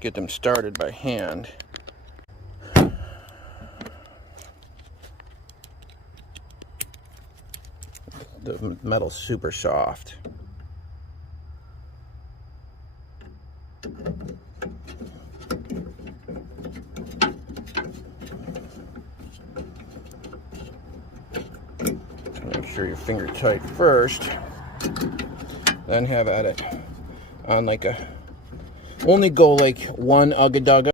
get them started by hand. The metal's super soft. Make sure your finger tight first, then have at it on like a, only go like one ugga dugga.